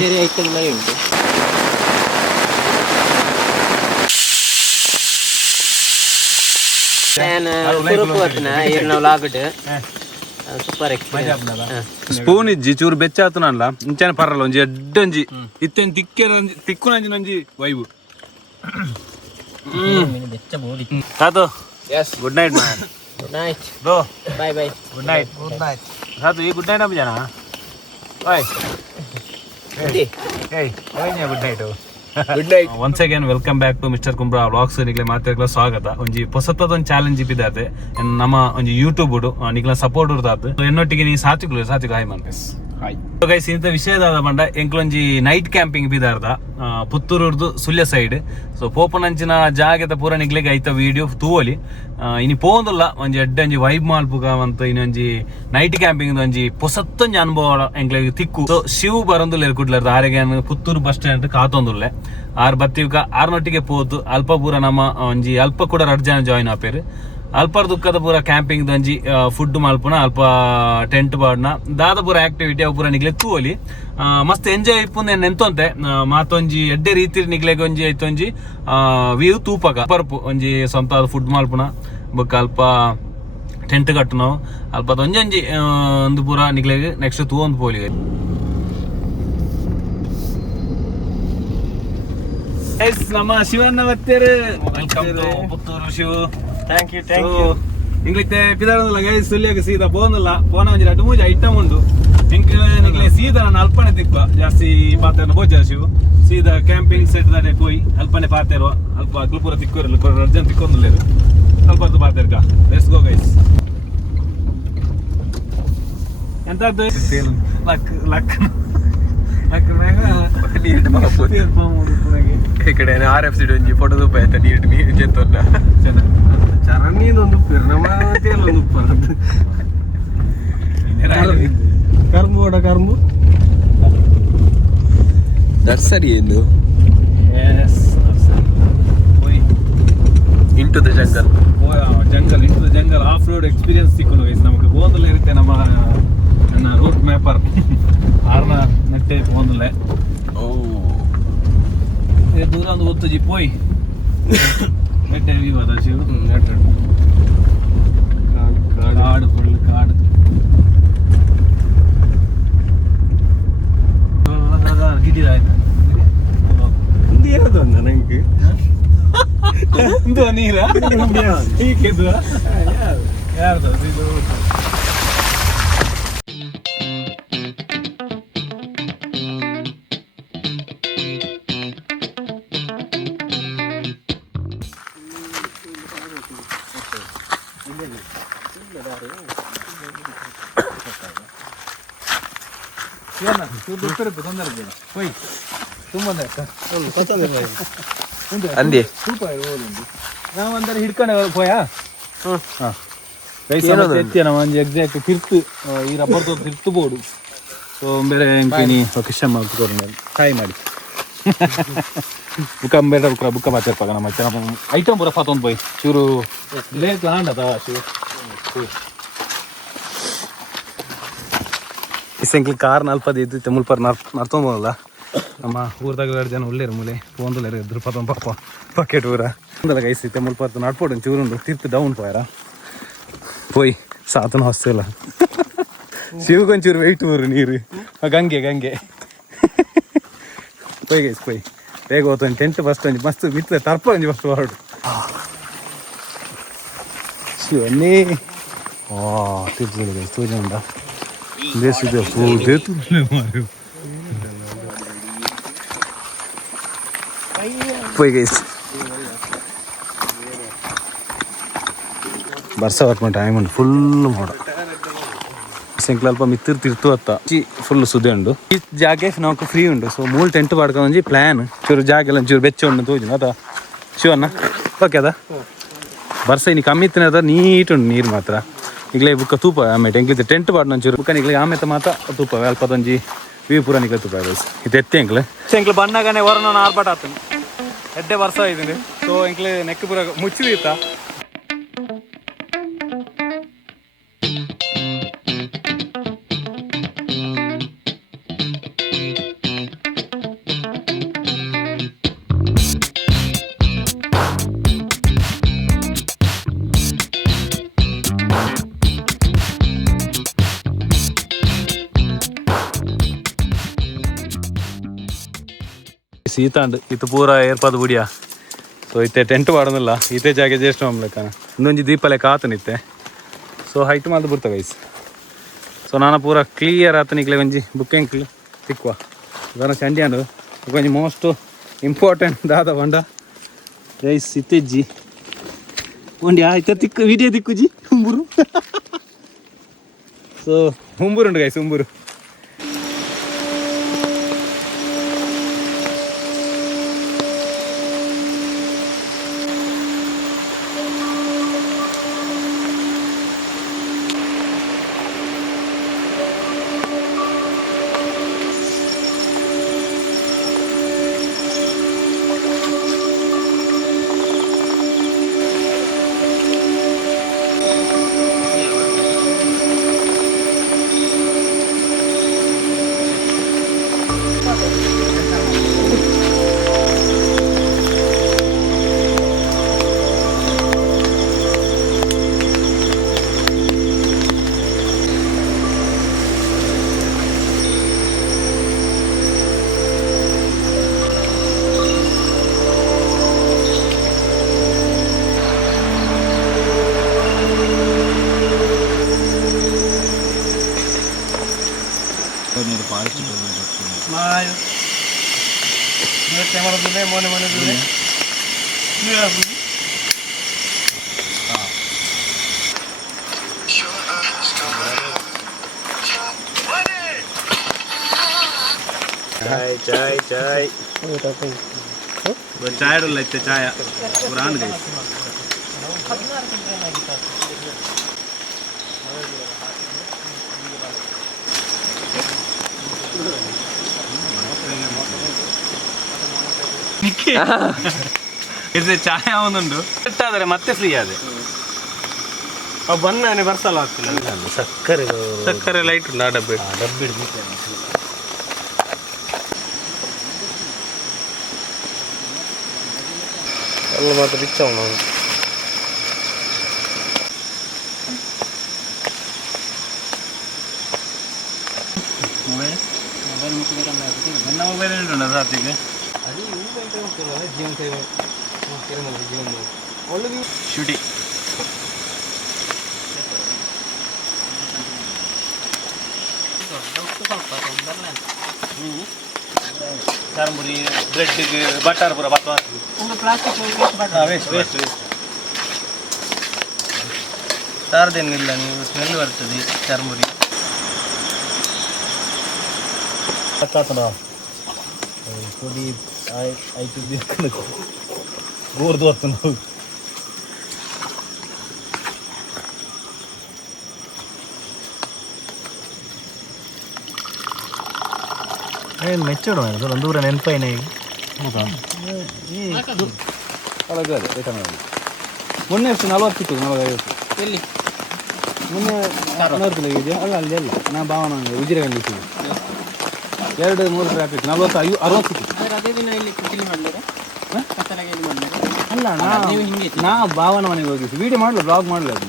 ചെറിയ ഐറ്റങ്ങളായി ഉണ്ട്. ಸ್ಪೂನ್ ಇಜ್ಜಿ ಚೂರು ಬೆಚ್ಚಾತನಲ್ಲ ಇಂಚಾನ ಪರಲ್ಲ ಒಂಜಿ ಎಡ್ಡಂಜಿ ಇತ್ತಂಜಿ ತಿಕ್ಕುನಂಜಿ ವೈಬು. ಸಾತು good night man. Good night bro. Bye bye. Good night. ಸಾತು ಈ ಗುಡ್ ನೈಟ್ ಅಪ್ಪ ಜನ ಓಯ್ ಏಯ್ good night. Good night. Once again welcome back to mister Kumbra vlogs. ನಿಕ್ಲೆ ಮಾತಾಡ್ಲ ಸ್ವಾಗತ. ಒಂಜಿ ಹೊಸತದೊಂದು ಚಾಲೆಂಜ್ ಇಪ್ಪಿದಾತೆ ನಮ್ಮ ಒಂಜಿ ಯೂಟ್ಯೂಬ್ ನಿಕ್ಲ ಸಪೋರ್ಟ್ ಇರ್ತಾತ್ ಎನ್ನೊಟ್ಟಿಗೆ ನೀ ಸಾತಿಕ್ಲು ಹಾಯ್ ಮನ್ಪೆಸ್. ಹಾಯ್ ಗೈಸ್, ಇಂಥ ವಿಷಯದಾದ ಬಂಡ ಎಂಕ್ಲೊಂಜಿ ನೈಟ್ ಕ್ಯಾಂಪಿಂಗ್ ಬಿದಾರ್ದ ಪುತ್ತೂರುರ್ದು ಸುಳ್ಯ ಸೈಡ್. ಸೊ ಪೋಪನಂಚಿನ ಜಾಗದ ಪೂರ ನಿಗ್ಲಿಗೆ ಐತ ವಿಡಿಯೋ ತೂವಲಿ ಇನಿ ಪೋಂದುಲ್ಲ ಒಂಜಿ ಎಡ್ಡಂಜಿ ವೈಬ್ ಮಾಲ್ಪುಗ ಅಂತ ಇನ್ನೊಂಜಿ ನೈಟ್ ಕ್ಯಾಂಪಿಂಗ್ ಒಂಜಿ ಹೊಸತ್ತೊಂಜಿ ಅನುಭವ ಎಂಕ್ಲೆಗ್ ತಿಕ್ಕು. ಸೊ ಶಿವ್ ಬರಂದುಲ್ಲ ಕುಡ್ಲಾರ್ದು ಆರೆಗೆ ಪುತ್ತೂರು ಬಸ್ ಸ್ಟ್ಯಾಂಡ್ ಕಾತೊಂದುಲ್ಲೆ ಆರ್ ಬತ್ತಿವ್ಕ ಆರ್ನೊಟ್ಟಿಗೆ ಪೋತು ಅಲ್ಪ ಪೂರ ನಮ್ಮ ಒಂಜಿ ಅಲ್ಪ ಕೂಡ 2 ಜನ ಜಾಯಿನ್ ಆಪೇರು. ಅಲ್ಪರ್ ದುಃಖದ ಪೂರ ಕ್ಯಾಂಪಿಂಗ್ ಒಂಜಿ ಫುಡ್ ಮಾಲ್ಪುನ ಅಲ್ಪ ಟೆಂಟ್ ಬಾಡ್ನ ದಾದ ಪೂರ ಆಕ್ಟಿವಿಟಿ ಅವು ಪೂರ ನಿಗ್ಲೆ ತೂವಲಿ ಮಸ್ತ್ ಎಂಜಾಯ್ ಇಪ್ಪುಂದು ಎಂತೊಂತೆ ಮಾತೊಂಜಿ ಎಡ್ಡೆ ರೀತಿ ನಿಗ್ಲೆಗ್ ಒಂಜಿ ಐತೊಂಜಿ ವ್ಯೂ ತೂಪಗ ಪರ್ಪು ಒಂಜಿ ಸ್ವಂತ ಫುಡ್ ಮಾಲ್ಪುನ ಬೊಕ್ಕ ಅಲ್ಪ ಟೆಂಟ್ ಕಟ್ಟುನ ಅಲ್ಪ ಒಂಜಿ ಒಂದು ಪೂರ ನಿಗ್ಲೆಗ್ ನೆಕ್ಸ್ಟ್ ತೂವೊಂದು ಪೋಲಿ. ನಮ್ಮ ಶಿವಣ್ಣ ಬತ್ತೇರು. Welcome to Puttur Shiva. Thank you ಇಂಗ್ಲಿತೆ ಪಿದಾರಲ್ಲ ಗೈಸ್ ಸುಳ್ಯಾಗ ಸೀದಾ ಬೋನಲ್ಲ ಪೋನ ಒಂಜಿ 2-3 ಐಟಮ್ ಉಂಡು ನಿಕ್ಲೆ ಸೀದಾ ನಾನು ಅಲ್ಪನೆ ತಿಕ್ಕ ಜಾಸ್ತಿ ಪಾತ್ರ ಬೋಜ ಶಿವ ಸೀದಾ ಕ್ಯಾಂಪಿಂಗ್ ಸೆಟ್ ದಾಡೆ ಪೋಯಿ ಅಲ್ಪನೆ ಪಾತೇರುವ ಅಲ್ಪ ಗುಲ್ಪುರ ತಿಕ್ಕೋರಲ್ಲ 2 ಜನ ತಿಕ್ಕೊಂದಿಲ್ಲೇರು ಸ್ವಲ್ಪ ಹೊತ್ತು ಪಾತೇರ್ಕ. Let's go guys. ಎಂತದ್ದು ಲಕ್ ಲಕ್ ಈ ಕಡೆ RF ಸಿಡಿ ಒಂಜಿ ಫೋಟೋ ತೂಪ ಆಯ್ತಾ ನೀಟ್ ಮೀ ಚೆತ್ತೊಲ್ಲ ಚರಣಿನೊಂದು ನಮ್ಮೊಂದು ಕರ್ಮು ಓಡ ಕರ್ಮು ನರ್ಸರಿ ಎಂದು into the jungle into the jungle of road experience ಸಿಕ್ಕು ಗೈಸ್ ನಮಗೆ ಬೋಂದಲ್ಲ ಇರುತ್ತೆ ನನ್ನ ರೂಟ್ ಮ್ಯಾಪರ್ ಆರ್ನ ನೆಟ್ಟೆ ಬೋಂದಲ್ಲೇ ದೂರ ಒಂದು ಒತ್ತುಜಿ ಪೋಯ್ ನೆಟ್ಟೆ ವ್ಯೂ ಅದ ಶಿವ ಕಾಡು ಫುಲ್ ಕಾಡು ಗಿಡಿದಾಯ್ತು ನಂಗೆ ನೀರ ಹೀಗೆದು ಯಾರ್ದು ಇದು ಅಂದಿ ನಾವಂದರೆ ಹಿಡ್ಕೊಂಡೆ ಪೋಯಾ ಒಂಜಿ ಎಕ್ಸಾಕ್ಟ್ ತಿರ್ತು ಈ ರಬ್ಬರ್ ತೋರ್ ತಿರ್ತು ಬೋಡು. ಸೊ ಬೇರೆ ನೀ ಕಿಶನ್ ಮಾಡ್ಕೊಂಡು ಕಾಯಿ ಮಾಡಿ ಬುಕ್ಕ ಬೇಡ ಬುಕ್ಕ ಮಾತಾಡ್ಪಾಗ ನಮ್ಮ ಐಟಮ್ ಪೂರ ಪಾತೊಂದು ಪೋಯ್ ಚೂರು ಲೇಟ್ ಹಾಂಡದ ಶಿವ ಸಂಖ್ಯೆ ಕಾರ್ ನಲ್ಪದ ಇದ್ದು ಮುಲ್ಪರ್ ನರ್ತೊಂಬೋದಲ್ಲ ನಮ್ಮ ಊರ್ದಾಗ 2 ಜನ ಉಳ್ಳೇರು ಮೂಲೆ ಪೋಂದುಲೇರು ಎದ್ರು ಪತ್ತೊಂದು ಪಾಪ ಬಕೆಟ್ ಊರ ಒಂದಲ್ಲ ಕೈಸಿತ್ತೆ ಮುಲ್ಪತ್ತು ನಡ್ಪೋಡು ಚೂರುಂಡು ತಿರ್ತು ಡೌನ್ ಪೋಯಾರ ಪೋಯ್ ಸಾತನ ಹೊಸ್ತಿಲ್ಲ ಶಿವಗೊಂಚೂರು ವೆಯ್ಟ್ ಊರು ನೀರು ಗಂಗೆ ಪೋಯ್ ಗೈಸ್ ಪೋಯ್ ಬೇಗ ಹೋಗ್ತಾನೆ ಟೆಂಟ್ ಫಸ್ಟ್ ಒಂಜಿ ಮಸ್ತ್ ಮಿತ್ರ ತರ್ಪ ಒಂಜಿ ಫಸ್ಟ್ ಹೊರಡು ಶಿವನ್ನೇ ತಿರ್ಸಿಲ್ಲ ಗೈಸ್ ತೋಜ ಉಂಡ ದೇಶದ ಪೋಯ್ ಗೈಸ್ ಬರ್ಸ ಹೊಟ್ಮ ಟೈಮ್ ಉಂಟು ಫುಲ್ ಮೋಡ ಸಂಕ್ಲ ಅಲ್ಪ ಮಿತ್ತಿರ್ ತಿರ್ತು ಅತ್ತ ಫುಲ್ ಸುದ್ದಿ ಉಂಡು ಈ ಜಾಗ ನಾವು ಫ್ರೀ ಉಂಡು. ಸೊ 3 ಟೆಂಟ್ ಮಾಡ್ಕೊಂಡ್ ಪ್ಲಾನ್ ಚೂರು ಜಾಗ ಎಲ್ಲ ಚೂರು ಬೆಚ್ಚ ಉಂಡು ತೋಜು ಅದ ಶಿವಣ್ಣ ಓಕೆ ಅದ ಬರ್ಸ ಇನ್ನು ಕಮ್ಮಿ ಇತ್ತಿನ ಅದ ನೀಟ್ ಉಂಡು ನೀರು ಮಾತ್ರ ಈಗಲೇ ಬುಕ್ಕ ತೂಪ ಆಮೇಲೆ ಎಂಕ್ಲಿತೆ ಟೆಂಟ್ ಬಾಡ್ ಒಂಚೂರು ಬುಕ್ಕ ನಿಗ್ಲಿಗೆ ಆಮೇಲೆ ಮಾತ್ರ ತೂಪ ಅಲ್ಪದೊಂಜಿ ವ್ಯೂ ಪೂರ ನಿಗ್ಲ ತೂಪ ಇದು ಎತ್ತೆ ಎಂಕ್ಲು ಬಣ್ಣಗನೆ ಹೊರನ ಆರ್ಭಟ ಆತನು ಎಡ್ಡೆ ವರ್ಷ ಇದೀನಿ. ಸೊ ಎಂಕ್ಲೆ ನೆಕ್ ಪೂರ ಮುಚ್ಚಿದೀತ ಈತ ಉಂಡು ಇದು ಪೂರ ಏರ್ಪಾದು ಬುಡಿಯ ಸೊ ಇತ್ತೆ ಟೆಂಟ್ ಪಾಡೋದಿಲ್ಲ ಈತೆ ಜಾಗ ಜ್ಯೇಷ್ಠ ಮಾಡ್ಬೇಕ ಇನ್ನೊಂದು ದೀಪಲೆ ಕಾತನಿತ್ತೆ ಸೊ ಹೈಟ್ ಮಾತ್ರ ಬಿಡ್ತ ಗೈಸ್ ಸೊ ನಾನು ಪೂರ ಕ್ಲಿಯರ್ ಆತನಿಕ್ಲೆ ಒಂಜಿ ಬುಕ್ಕಿಂಗ್ ತಿಕ್ಕುವ ಅದನ್ನು ಚಂಡಿ ಅಂಡು ಕೊಂಚ ಮೋಸ್ಟ್ ಇಂಪಾರ್ಟೆಂಟ್ ದಾದ ಬಂಡ ಗೈಸ್ ಇತ್ತೆಜ್ಜಿ ಒಂಡಿ ಆಯ್ತಾ ತಿಕ್ಕು ವಿಡಿಯೋ ತಿಕ್ಕುಜಿ ಹುಂಬೂರು ಸೊ ಹುಂಬೂರು ಉಂಟು ಗೈಸ್ ಹುಂಬೂರು चाय चाय चाय चाय डोल लेते चाय पुरान गई ಇದು ಚಾಯ ಅವನೊಂದು ಇಟ್ಟಾದರೆ ಮತ್ತೆ ಫ್ರೀ ಆದೆ ಬನ್ನಾನೆ ಬರ್ಸಲ್ಲ ಆಗ್ತಿಲ್ಲ ಸಕ್ಕರೆ ಸಕ್ಕರೆ ಲೈಟ್ ಉಂಟು ಆ ಡಬ್ಬಿ ಡಬ್ಬಿ ಅಲ್ಲ ಮಾತ್ರ ರಿಚ್ ಅವನು ನನ್ನ ಮೊಬೈಲ್ ಉಂಟು ಸಾತಿಗೆ ಶೂಟಿ ಚರ್ಮುರಿ ಬ್ರೆಡ್ಗೆ ಬಟರ್ ಪೂರ ಬತ್ತ ವೇಸ್ಟ್ ವೇಸ್ಟ್ ವೇಸ್ಟ್ ಸಾರದೇನಿಲ್ಲ ನೀವು ಸ್ಮೆಲ್ ಬರ್ತದೆ ಚರ್ಮುರಿ ಪುಡಿ ಆಯ್ತು ಗೋರ್ದು ಹೊತ್ತು ನಾವು ಏನು ಮೆಚ್ಚೋಡು ಸರ್ ಒಂದು ಊರ ನೆನಪೈನ ಈಗ ಅಳಗದೆ ರಿಟರ್ನ್ ಆಗಿ ಮೊನ್ನೆ ಎಷ್ಟು 40 ಇತ್ತು 45 ಎಲ್ಲಿ ಮೊನ್ನೆ 40 ಇದೆಯಾ ಅಲ್ಲ ಅಲ್ಲಿ ಅಲ್ಲ ನಾ ಭಾವನ ವಿಜಯಗಂಡಿಸಿದ್ದೆ 2-3 ಟ್ರಾಫಿಕ್ 40 60 ಇತ್ತು ಅದೇ ದಿನ ಇಲ್ಲಿ ಕುಚಿಲಿ ಮಾಡಲಿಲ್ಲ ಅಲ್ಲ ನಾ ಭಾವನ ಮನೆಗೆ ಹೋಗಿದ್ದು ವಿಡಿಯೋ ಮಾಡಲು ಬ್ಲಾಗ್ ಮಾಡಲಿ ಅದು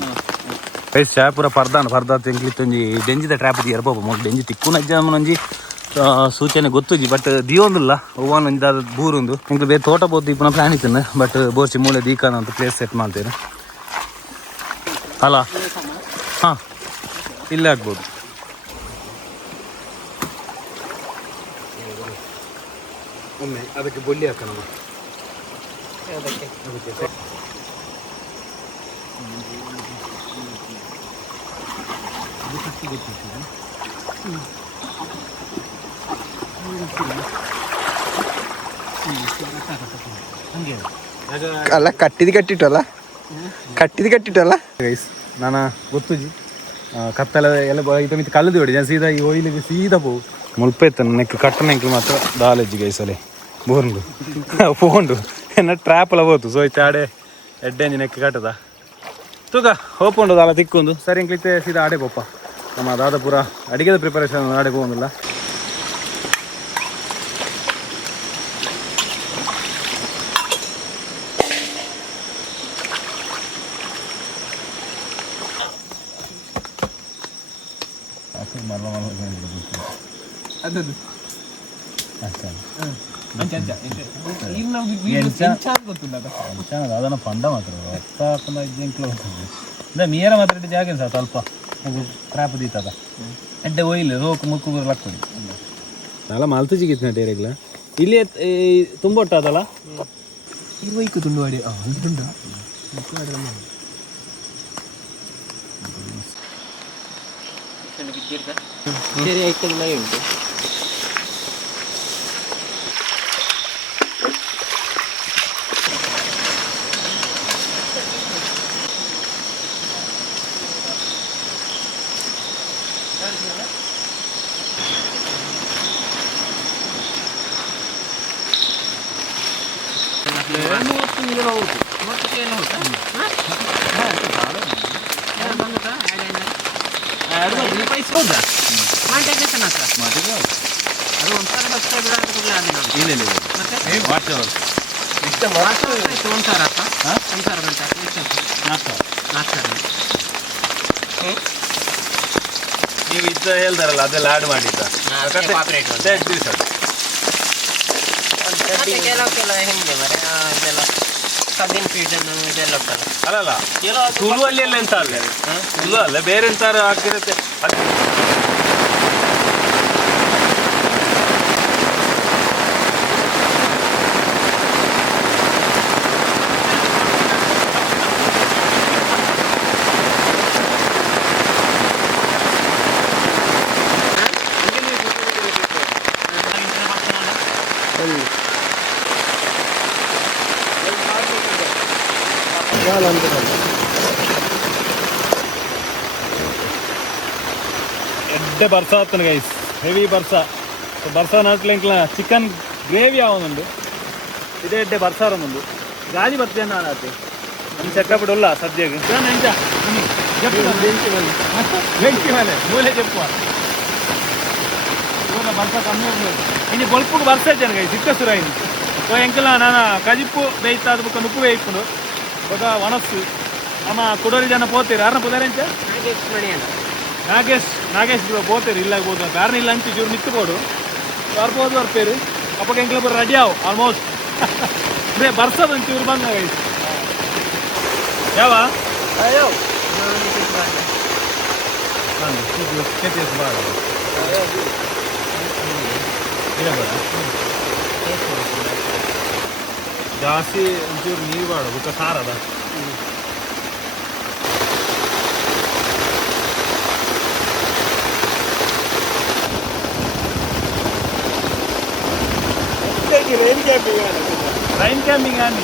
ಗೈಸ್ ಚಾಪುರ ಪರ್ದಾನ ತಿಂಗ್ಲಿತ್ತೊಂಜಿ ಡೆಂಜಿದ ಟ್ರಾಪ್ ಇದು ಇರ್ಬೋದು ಮೊದಲು ಡೆಂಜಿ ತಿಕ್ಕುನ ಅಜ್ಜಮ್ಮನೊಂಜಿ ಸೂಚನೆ ಗೊತ್ತುಜಿ ಬಟ್ ದಿಯೋಂದಿಲ್ಲ ಒವ್ವನ ಒಂದಾದ ಬೂರೊಂದು ನಿಮ್ಗೆ ಬೇರೆ ತೋಟ ಬೋದು ಇಪ್ಪನ ಪ್ಲಾನ್ ಇತ್ತು ಬಟ್ ಬೋರ್ಚಿ ಮೂಲೆ ದೀಕಾನ ಅಂತ ಪ್ಲೇಸ್ ಸೆಟ್ ಮಾಡ್ತೇನೆ ಅಲ್ಲ ಹಾಂ ಇಲ್ಲೇ ಆಗ್ಬೋದು ಒಮ್ಮೆ ಅದಕ್ಕೆ ಬೊಲ್ಲಿ ಹಾಕೋಣ ಅದಕ್ಕೆ ಅಲ್ಲ ಕಟ್ಟಿಟ್ಟಲ್ಲ ಗೈಸ್ ನಾನು ಗೊತ್ತುಜಿ ಕತ್ತಲ ಎಲ್ಲ ಇದು ಮಿತ್ತು ಕಲ್ಲದು ಹೊಡಿ ಸೀದಾ ಈ ಒಯ್ಲಿಗೆ ಸೀದಾ ಪೋವು ಮುಲ್ಪೆ ಇತ್ತು ನೆಕ್ ಕಟ್ಟನ ಎಂಕ್ಲು ಮಾತ್ರ ದಾಲೆಜ್ಜಿ ಗೈಸಲೆ ಬೋರ್ಂಡು ಫೋಂಡು ಎನ್ನ ಟ್ರ್ಯಾಪ್ ಎಲ್ಲ ಹೋತು ಸೊ ಇತ್ತೆ ಆಡೆ ಎಡ್ಡೆಂಜಿ ನೆಕ್ ಕಟ್ಟದ ತೂಕ ಹೋಪುಂಡು ದಾಲ ತಿಕ್ಕೊಂದು ಸರಿ ಎಂಕ್ಲಿತ್ತೆ ಸೀದಾ ಆಡೆ ಪೋಪ ನಮ್ಮ ಅದಾದ ಪೂರ ಅಡಿಗೆದ ಪ್ರಿಪರೇಷನ್ ಆಡೆ ಹೋಗೋದಿಲ್ಲ ಅದನ್ನ ಪಂಡ ಮಾತ್ರ ಎಂಕ್ಲು ಅಂದ್ರೆ ಮೀರ ಮಾತ್ರ ಜಾಗ ಸಹ ಸ್ವಲ್ಪ ಕ್ರಾಪ್ ದೀತದ ಎಡ್ಡೆ ಒಯ್ಲಿ ರೋಕ್ ಮುಕ್ಕು ಲಕ್ಕುಡಿ ಅಲ್ಲ ಮಲ್ತು ಜಿಗಿತ್ನ ಡೇರೆಗ್ಲ ಇಲ್ಲಿ ತುಂಬ ಒಟ್ಟದಲ್ಲ ಇರ್ವೈಕು ತುಂಡುವಾಡಿ ತುಂಡ ಸರಿ ಆಯ್ತು ಉಂಟು ನೀವು ಇದ್ದ ಹೇಳ್ತಾರಲ್ಲ ಅದೆಲ್ಲ ಆಡ್ ಮಾಡಿದ್ದ ಅಲ್ಲಲ್ಲ ತುಳುವಲ್ಲಿ ಎಲ್ಲ ಎಂತ ಅಲ್ಲ ತುಳು ಅಲ್ಲ ಬೇರೆ ಎಂತಾರು ಹಾಕಿರುತ್ತೆ ಎಡ್ಡೆ ಬರ್ಸ ಆಗ್ತಾನೆ ಗೈಸ್ ಹೆವಿ ಬರ್ಸ ಬರ್ಸ ನಾಟ್ಲಿಂಕ್ಲ ಚಿಕನ್ ಗ್ರೇವಿ ಆವೊಂದುಂಡು ಇದೇ ಎಡ್ಡೆ ಬರ್ಸಾರೊಂದುಂಡು ಗಾಜಿ ಬರ್ತೇನೆ ನಾನು ಆತಿ ನಮ್ಮ ಸೆಟಪ್ ಉಲ್ಲ ಸದ್ಯಗೆ ಎಂಚ ಬೆಂಕಿ ಮೇಲೆ ಮೂಲೆ ಚೆಪ್ಪುವ ಬರ್ಸ ಕಮ್ಮಿ ಇನ್ನು ಬೊಲ್ಪುಗೆ ಬರ್ಸ ಇದ್ದೇನೆ ಗೈಸ್ ಇಕ್ಕ ಸುರ ಇನ್ನು ಎಂಕಲ ನಾನು ಕಜಿಪ್ಪು ಬೇಯ್ತಾದ ಬುಕ್ಕ ನುಪ್ಪು ಬೇಯಿಪ್ಪುಂಡು ಇವಾಗ ವನಸ್ಸು ನಮ್ಮ ಕುಡೋರಿ ಜನ ಪೋತೀರಿ ಯಾರನ್ನ ಪೋದಾರೆ ಅಂಚ ನಾಗೇಶ್ పోతారు ఇల్లాగ పోతారు కారణం ఇల్లు అంచి చూడు మిత్తుకోడు వరపోదు వరపేరు అప్పటికి ఇంట్లో రెడీ ఆవు ఆల్మోస్ట్ రే బర్సది అంచి ఊరు బంద యావా ಜಾಸ್ತಿ ಒಂಚೂರು ನೀರು ಬಾಡು ಬುಕ್ಕ ಸಾರದ రైన్ క్యాంపింగ్ కానీ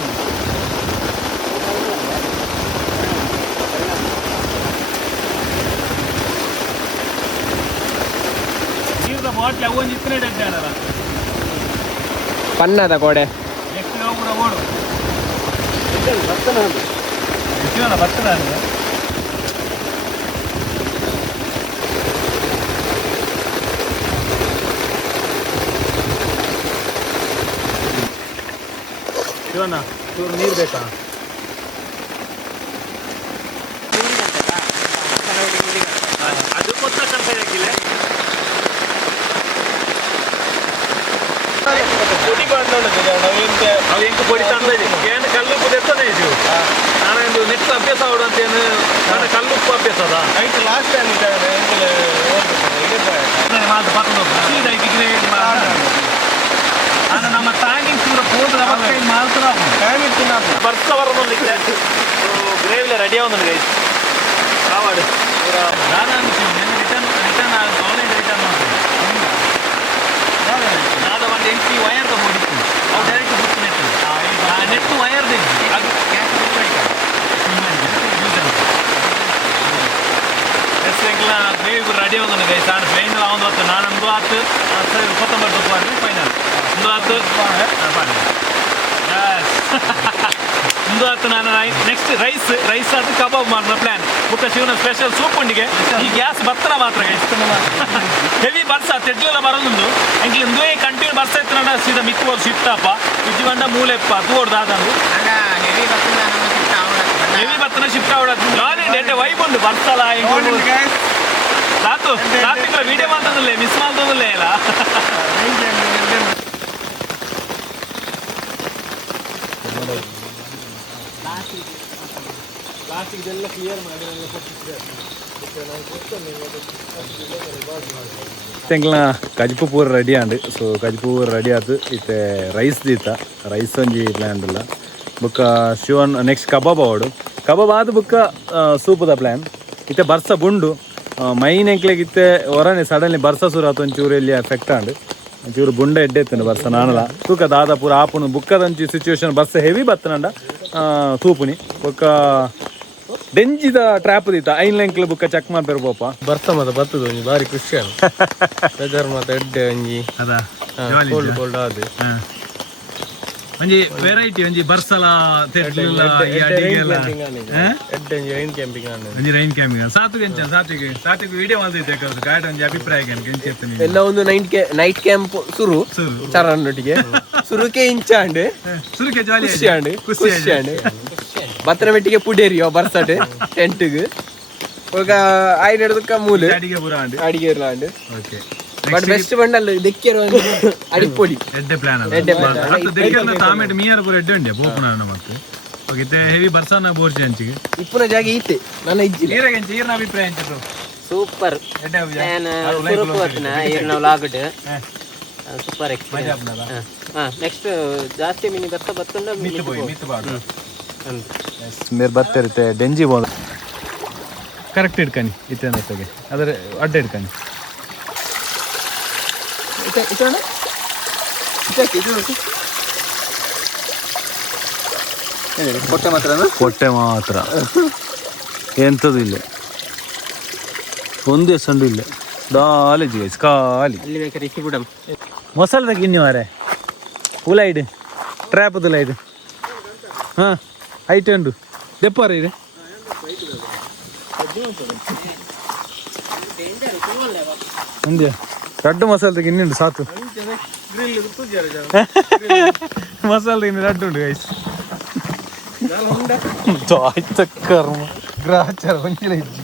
ನೀರದ ಬಾಟ್ಲಿ ಅವೊಂದು ಇತ್ತನೇ ಅಡ್ಡಾಡಲ್ಲ ಪನ್ನದ ಗೋಡೆ ನೆಕ್ಸ್ಟ್ ನಾವು ಕೂಡ ಓಡು ಬರ್ತದ ಶಿವಣ್ಣ ಚೂರು ನೀರು ಬೇಕಾ ಅದು ಕೊತ್ತ ಕನ್ಸಿಲ್ಲ పొడి అవి ఇంక పొడి ತಂದಿದೆ ಏನು ಕಲ್ಲುಪ್ಪು ತೆತ್ತನೇ ಇದು ನಾನೊಂದು ನೆಕ್ಸ್ಟ್ ಅಭ್ಯಾಸ ಅವಡು ಅಂತೇನು ನನ್ನ ಕಲ್ಲುಪ್ಪು ಅಭ್ಯಾಸ ಅದ ಐಟ್ ಲಾಸ್ಟ್ ಮಾತು ಪಕ್ಕದ ನಾನು ನಮ್ಮ ತಾಂಗಿ ಚೂರ ಪೋದ ಮಾತ್ರ ಬರ್ಸ ಬರೋದಿಲ್ಲ ಗ್ರೇವಿಲೆ ರೆಡಿ ಆಗೋದು ಗೈಸ್ ಕಾವಾಡು ನಾನು ರಿಟರ್ನ್ ಆನ್ಲೈನ್ ರಿಟರ್ನ್ ಮಾಡ್ತೀನಿ ನಾದ ಒಂದು ಎಂಟಿ ವಯರ್ ತಗೊಂಡಿತ್ತು ಅವು ಡೈರೆಕ್ಟ್ ಬುಕ್ ನೆಟ್ ವಯರ್ ಅದು ಎಸ್ಎಂಕ್ಲ ಗ್ರೇವಿ ರೆಡಿ ಆಗೋದು ಗೈಸ್ ನಾನು ಟ್ರೈನ್ ಒಂದು ಹೊತ್ತು ನಾನೊಂದು ಹತ್ತು 19 ರೂಪಾಯಿ ಫೈನಲ್ ಒಂದು ಹತ್ತು ಒಂದು ಹತ್ತು ನಾನು ನೆಕ್ಸ್ಟ್ ರೈಸ್ ಅದು ಕಬಾಬ್ ಮಾಡೋ ಪ್ಲಾನ್ ಬುಕ್ಕ ಶಿವನ ಸ್ಪೆಷಲ್ ಸೂಪ್ ಉಂಡಿಗೆ ಈ ಗ್ಯಾಸ್ ಬರ್ತನ ಮಾತ್ರ ಹೆವಿ ಬರ್ಸ ತೆಡ್ಲೆಲ್ಲ ಬರೋದು ಎಂಕ್ಲಿ ಇಂದೇ ಕಂಟಿನ್ಯೂ ಬರ್ಸ ಇತ್ತು ಸೀದಾ ಮಿಕ್ಕೋದು ಸಿಟ್ಟಪ್ಪ ಇಜ್ಜಿ ಬಂದ ಮೂಲೆಪ್ಪ ತೋಡ್ದು ಆದಂದು ಹೆವಿ ಬರ್ತನ ಶಿಫ್ಟ್ ಆವಡದು ನಾನು ಎಡ್ಡೆ ವೈಬ್ ಉಂಡು ಬರ್ತಲ್ಲ ರಾತು ರಾತ್ರಿ ವಿಡಿಯೋ ಮಾಡ್ತದಲ್ಲೇ ಮಿಸ್ ಮಾಡ್ತದಲ್ಲೇ ಇಲ್ಲ ಪ್ಲಾಸ್ಟಿಕ್ ಎಲ್ಲ ಕ್ಲಿಯರ್ ಮಾಡಿ ತೆಂಗಿನ ಕಜಿಪು ಪೂರ ರೆಡಿ ಆಂಡ್ ಸೊ ಕಜಿಪು ರೆಡಿ ಆಯ್ತು ಇತ್ತೆ ರೈಸ್ ದೀತ ರೈಸ್ ಒಂಜಿ ಪ್ಲ್ಯಾನ್ ಇಲ್ಲ ಬುಕ್ಕ ಶಿವನ್ ನೆಕ್ಸ್ಟ್ ಕಬಾಬ್ ಅವಡು ಕಬಾಬ್ ಆದ ಬುಕ್ಕ ಸೂಪದ ಪ್ಲ್ಯಾನ್ ಇತ್ತೆ ಬರ್ಸ ಬುಂಡು ಮೈನ್ ಎಂಕ್ಲೆಗೆ ಇತ್ತೆ ಹೊರನೆ ಸಡನ್ಲಿ ಬರ್ಸ ಸುರ ಆತು ಒಂಚೂರು ಇಲ್ಲಿ ಎಫೆಕ್ಟ್ ಆಂಡ್ ಒಂಚೂರು ಬುಂಡ ಎಡ್ಡೆತ್ತಂಡು ಬರ್ಸ ನಾನಲ ತೂಕ ದಾದ ಪೂರ ಆಪುನು ಬುಕ್ಕದಂಚಿ ಸಿಚುವೇಶನ್ ಬರ್ಸ ಹೆವಿ ಬತ್ತನಂಡ ತೂಪುನಿ ಬುಕ್ಕ ಡೆಂಜಿದ ಟ್ರ್ಯಾಪ್ ದೀತ ಐನ್ ಎಂಕ್ಲೆ ಬುಕ್ಕ ಚೆಕ್ ಮಾಡ್ತಾರೆ ಪಾಪ ಬರ್ತ ಮತ ಬರ್ತದ ಒಂಜಿ ಬಾರಿ ಖುಷಿ ಆನು ವೆದರ್ ಮತ ಎಡ್ಡೆ ಒಂಜಿ ಅದಾ ಕೋಲ್ಡ್ ಕೋಲ್ಡ್ ಆದ್ ಒಂಜಿ ವೆರೈಟಿ ಒಂಜಿ ಬರ್ಸಲ ತೆಟ್ಲಿಲ್ಲ ಎಡ್ಡೆ ಒಂಜಿ ರೈನ್ ಕ್ಯಾಂಪಿಂಗ್ ಆನು ಒಂಜಿ ರೈನ್ ಕ್ಯಾಂಪಿಂಗ್ ಸಾತ್ವಿಕ್ ವಿಡಿಯೋ ಮಾಡ್ದೈತೆ ಗಾಡಿ ಒಂಜಿ ಅಭಿಪ್ರಾಯ ಎಂಚೆತ್ತನಿ ಎಲ್ಲ ಒಂದು ನೈಟ್ ಕ್ಯಾಂಪ್ ಸುರು ಚರನ್ನೊಟ್ಟಿಗೆ ಸುರುಕೆ ಇಂಚಾಂಡ್ ಸುರುಕೆ ಜಾಲಿ ಖುಷಿಯಾಂಡ್ ಬತ್ತನ ಮೆಟ್ಟಿಗೆ ಪುಡೇರಿಯೋ ಬರ್ಸಟ್ ಟೆಂಟ್ಗೆ ಈಗ ಆಯ್ನ ಹಿಡ್ದಕ್ಕ ಮೂಲೆ ಅಡಿಗೆ ಪೂರ ಆಂಡ್ ಅಡಿಗೆ ಇರ್ಲಾಂಡ್ ಓಕೆ ಬಟ್ ಬೆಸ್ಟ್ ಬಂಡಲ್ ದೆಕ್ಕಿರೋ ಅಡಿಪೊಡಿ ಎಡ್ಡೆ ಪ್ಲಾನ್ ಅದ ದೆಕ್ಕನ ತಾಮೆಟ್ ಮಿಯರ್ ಪೂರ ಎಡ್ಡೆ ಉಂಡೆ ಬೋಪುನ ಮತ್ತೆ ಓಕೆ ತೆ ಹೆವಿ ಬರ್ಸನ ಬೋರ್ಚಿ ಅಂಚಿಗೆ ಇಪ್ಪುನ ಜಾಗ ಈತೆ ನನ್ನ ಇಜ್ಜಿ ನೀರಗೆ ಅಂಚಿ ಈರ್ನ ಅಭಿಪ್ರಾಯ ಅಂಚದು ಸೂಪರ್ ಎಡ್ಡೆ ಸುರುಕು ವತ್ನ ಈರ್ನ ಲಾಗಡ್ ಸೂಪರ್ ಎಕ್ಸ್ಪೀರಿಯನ್ಸ್ ನೆಕ್ಸ್ಟ್ ಜಾಸ್ತಿ ಮಿನಿ ಬರ್ತ ಬತ್ತಂಡ ಮಿತ್ ಬಾಡು ಮೇರ್ ಬತ್ತಿರುತ್ತೆ ಡೆಂಜಿ ಬೋದು ಕರೆಕ್ಟ್ ಇಟ್ಕನಿ ಇತ್ತೆ ಅದರ ಅಡ್ಡ ಇಟ್ಕನಿ ಹೊಟ್ಟೆ ಮಾತ್ರ ಎಂಥದ್ದು ಇಲ್ಲ ಒಂದೇ ಸಂಡು ಇಲ್ಲ ದಾಲೇಜ್ ಗೈಸ್ ಖಾಲಿ ಅಲ್ಲಿ ಬೇಕಾದ್ರೆ ಇಕ್ಕಿ ಬಿಡಮ್ ಮೊಸಲ್ದಾಗ ಇನ್ನಿ ಮಾರೆ ಪೂಲ ಇಡು ಟ್ರ್ಯಾಪದಲ್ಲ ಇದು ಹಾಂ ಹೈಟ್ ಉಂಡು ದೆಪ್ಪಾರ ಇದೆ ಅಂದ್ಯ ರಡ್ಡು ಮಸಾಲೆ ಇನ್ನುಂಡು ಸಾತು ಮಸಾಲೆ ಇನ್ನು ರಡ್ಡು ಉಂಟು ಗೈಸ್ ಆಯ್ತ ಕರ್ಮ ಗ್ರಾಚಾರ ಒಂದಿಲ್ಲ ಇಜ್ಜಿ